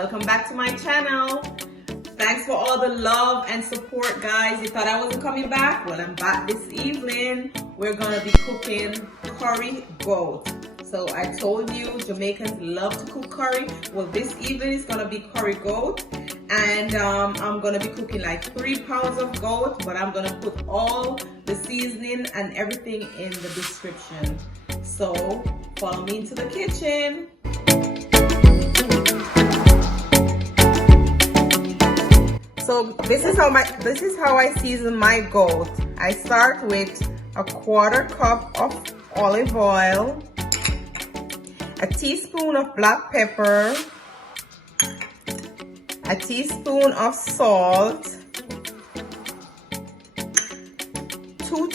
welcome back to my channel. Thanks for all the love and support, guys. You thought I wasn't coming back? Well, I'm back this evening. We're gonna be cooking curry goat. So I told you Jamaicans love to cook curry. Well, this evening is gonna be curry goat, and I'm gonna be cooking like 3 pounds of goat, but I'm gonna put all the seasoning and everything in the description. So follow me into the kitchen. So this is how I season my goat. I start with a 1/4 cup of olive oil, a teaspoon of black pepper, a teaspoon of salt, 2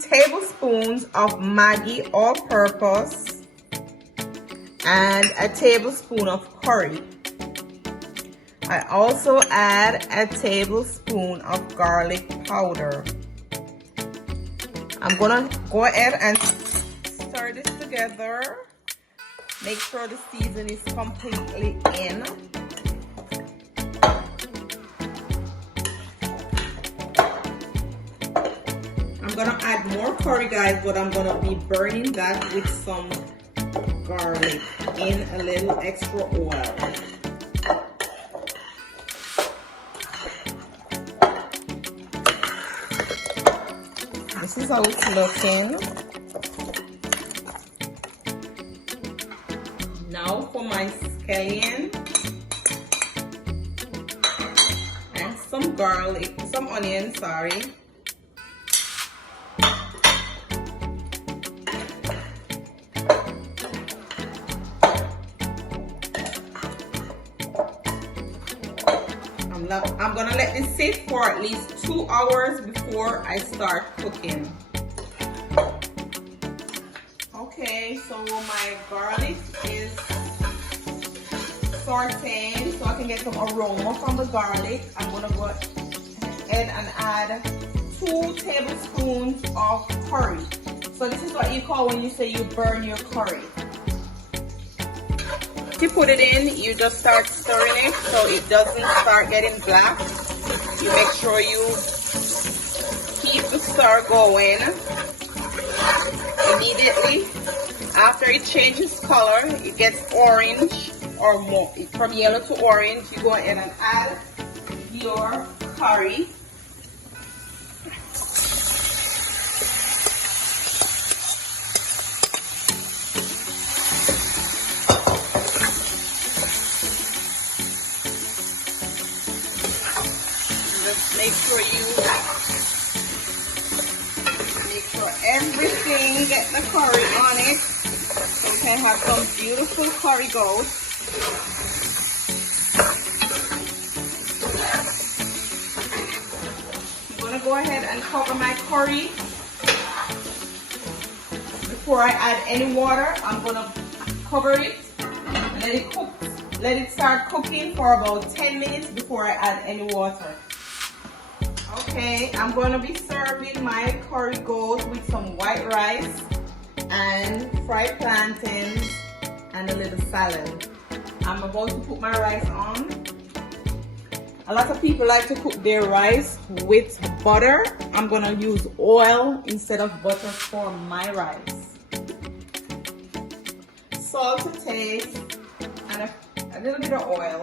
tablespoons of maggi all-purpose, and a tablespoon of curry. I also add a tablespoon of garlic powder. I'm gonna go ahead and stir this together. Make sure the season is completely in. I'm gonna add more curry, guys, but I'm gonna be burning that with some garlic in a little extra oil. This is how it's looking. Now for my scallion and some garlic, some onion, sorry. I'm gonna let this sit for at least 2 hours before I start cooking. Okay, so my garlic is sauteing, so I can get some aroma from the garlic. I'm gonna go ahead and add 2 tablespoons of curry. So this is what you call when you say you burn your curry. You put it in, you just start stirring it so it doesn't start getting black. You make sure you keep the stir going. Immediately after it changes color, it gets orange or more, from yellow to orange, you go ahead and add your curry. Make sure everything get the curry on it, so we can have some beautiful curry goat. I'm gonna go ahead and cover my curry. Before I add any water, I'm gonna cover it and let it cook. Let it start cooking for about 10 minutes before I add any water. Okay, I'm going to be serving my curry goat with some white rice and fried plantains and a little salad. I'm about to put my rice on. A lot of people like to cook their rice with butter. I'm going to use oil instead of butter for my rice. Salt to taste and a little bit of oil.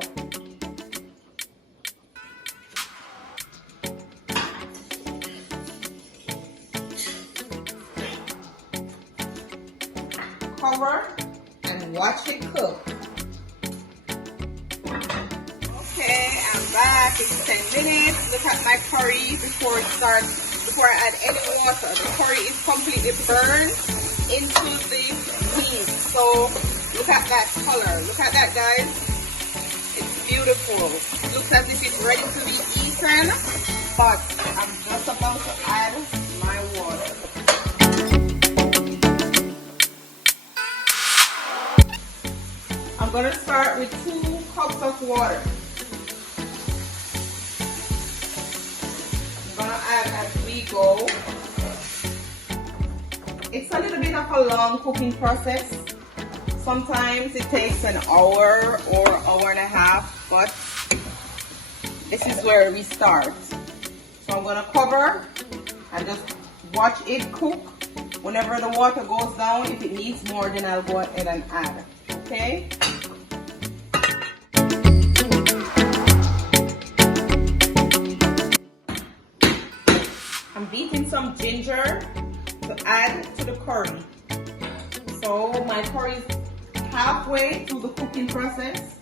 Cover and watch it cook. Okay, I'm back. It's 10 minutes. Look at my curry before I add any water. The curry is completely burned into the meat. So look at that color. Look at that, guys. It's beautiful. It looks as if it's ready to be eaten, but I'm just about to add my water. I'm going to start with 2 cups of water. I'm going to add as we go. It's a little bit of a long cooking process, Sometimes it takes an hour or hour and a half, but this is where we start. So I'm gonna cover and just watch it cook. Whenever the water goes down, if it needs more, then I'll go ahead and add, okay? I'm beating some ginger to add to the curry. So my curry is halfway through the cooking process.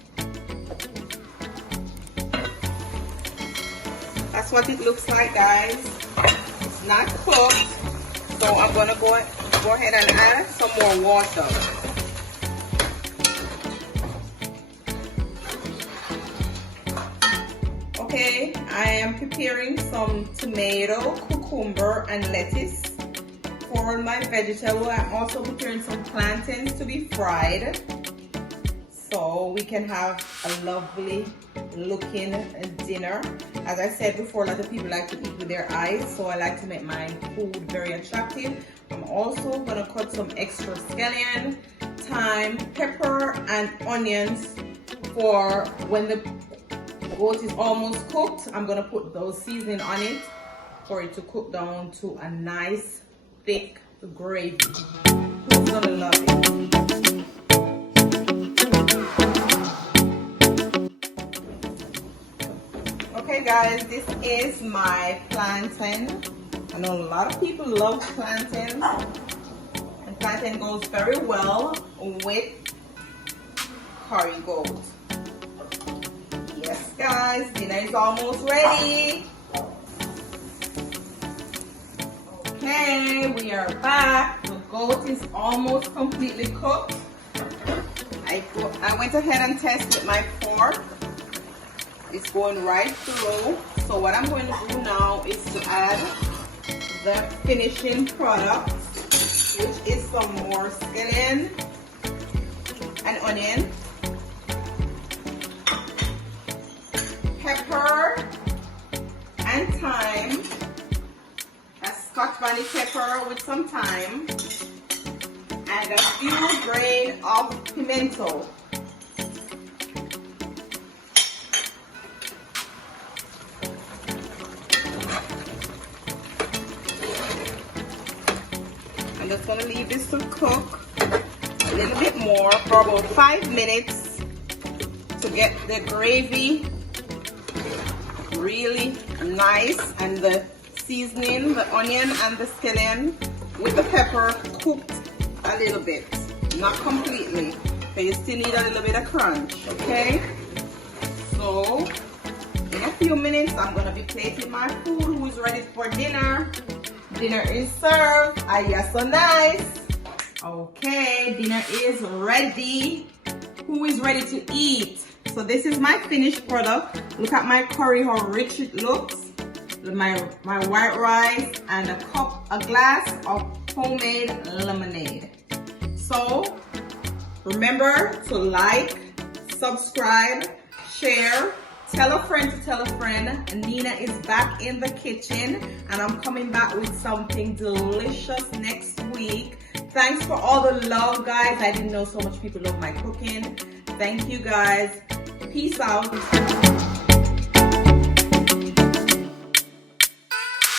That's what it looks like, guys. It's not cooked, so I'm gonna go ahead and add some more water. Okay, I am preparing some tomato, cucumber, and lettuce for my vegetable. I'm also preparing some plantains to be fried, so we can have a lovely looking dinner. As I said before, a lot of people like to eat with their eyes, so I like to make my food very attractive. I'm also gonna cut some extra scallion, thyme, pepper, and onions for when the goat is almost cooked. I'm gonna put those seasoning on it for it to cook down to a nice thick gravy. Who's gonna love it? Okay guys, this is my plantain. I know a lot of people love plantain, and plantain goes very well with curry goat. Yes guys, dinner is almost ready. Okay, we are back. The goat is almost completely cooked. I went ahead and tested my fork. It's going right through. So what I'm going to do now is to add the finishing product, which is some more scallion and onion, pepper and thyme, a scotch bonnet pepper with some thyme, and a few grains of pimento. I'm just going to leave this to cook a little bit more for about 5 minutes to get the gravy really nice and the seasoning, the onion and the scallion with the pepper cooked a little bit, not completely, but you still need a little bit of crunch, okay? So in a few minutes I'm going to be plating my food. Who is ready for dinner? Dinner is served. Ah, yes, so nice. Okay, dinner is ready. Who is ready to eat? So this is my finished product. Look at my curry, how rich it looks. My white rice and a glass of homemade lemonade. So remember to like, subscribe, share, tell a friend to tell a friend. Nena is back in the kitchen and I'm coming back with something delicious next week. Thanks for all the love, guys. I didn't know so much people love my cooking. Thank you, guys. Peace out.